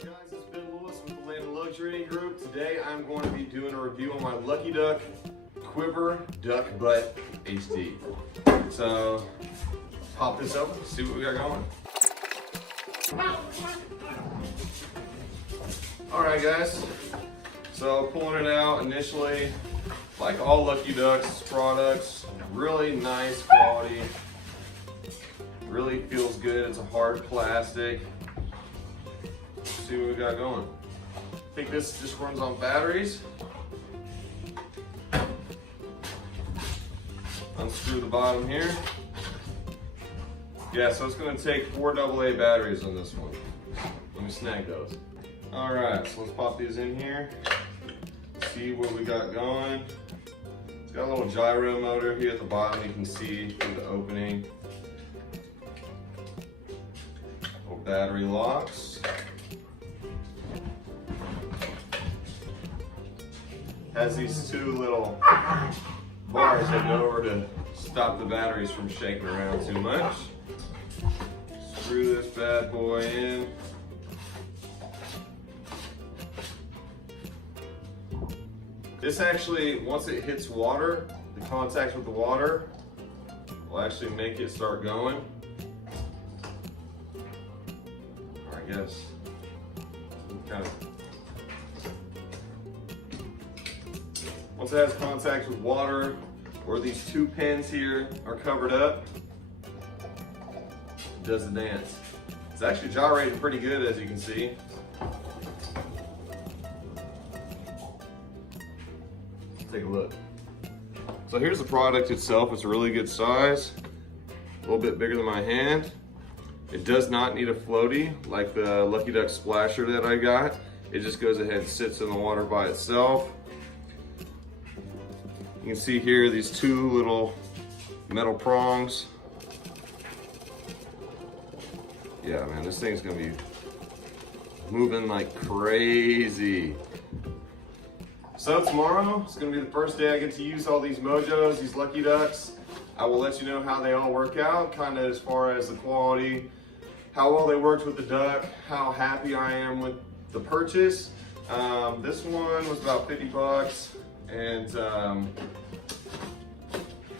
What's up, guys? It's Ben Lewis with the Land Luxury Group. Today I'm going to be doing a review on my Lucky Duck Quiver Duck Butt HD. So pop this open, see what we got going. Alright guys, so pulling it out initially, like all Lucky Ducks products, really nice quality, really feels good. It's a hard plastic. See what we got going. I think this just runs on batteries. Unscrew the bottom here. Yeah, so it's going to take 4 AA batteries on this one. Let me snag those. All right, so let's pop these in here. See what we got going. It's got a little gyro motor here at the bottom. You can see through the opening. Little battery locks. Has these 2 little bars that go over to stop the batteries from shaking around too much. Screw this bad boy in. This actually, once it hits water, the contact with the water will actually make it start going. Or I guess, kind of. Once it has contact with water, or these 2 pins here are covered up, it does the dance. It's actually gyrating pretty good, as you can see. Take a look. So here's the product itself. It's a really good size, a little bit bigger than my hand. It does not need a floaty like the Lucky Duck splasher that I got. It just goes ahead and sits in the water by itself. You can see here these 2 little metal prongs. Yeah, man, this thing's gonna be moving like crazy. So tomorrow, it's gonna be the first day I get to use all these MOJOs, these Lucky Ducks. I will let you know how they all work out, kind of as far as the quality, how well they worked with the duck, how happy I am with the purchase. This one was about 50 bucks. And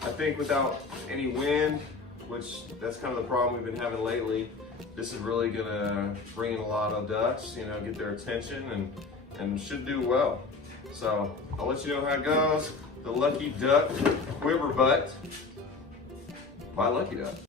I think without any wind, which that's kind of the problem we've been having lately, this is really gonna bring in a lot of ducks, you know, get their attention and should do well. So I'll let you know how it goes. The Lucky Duck Quiver Butt by Lucky Duck.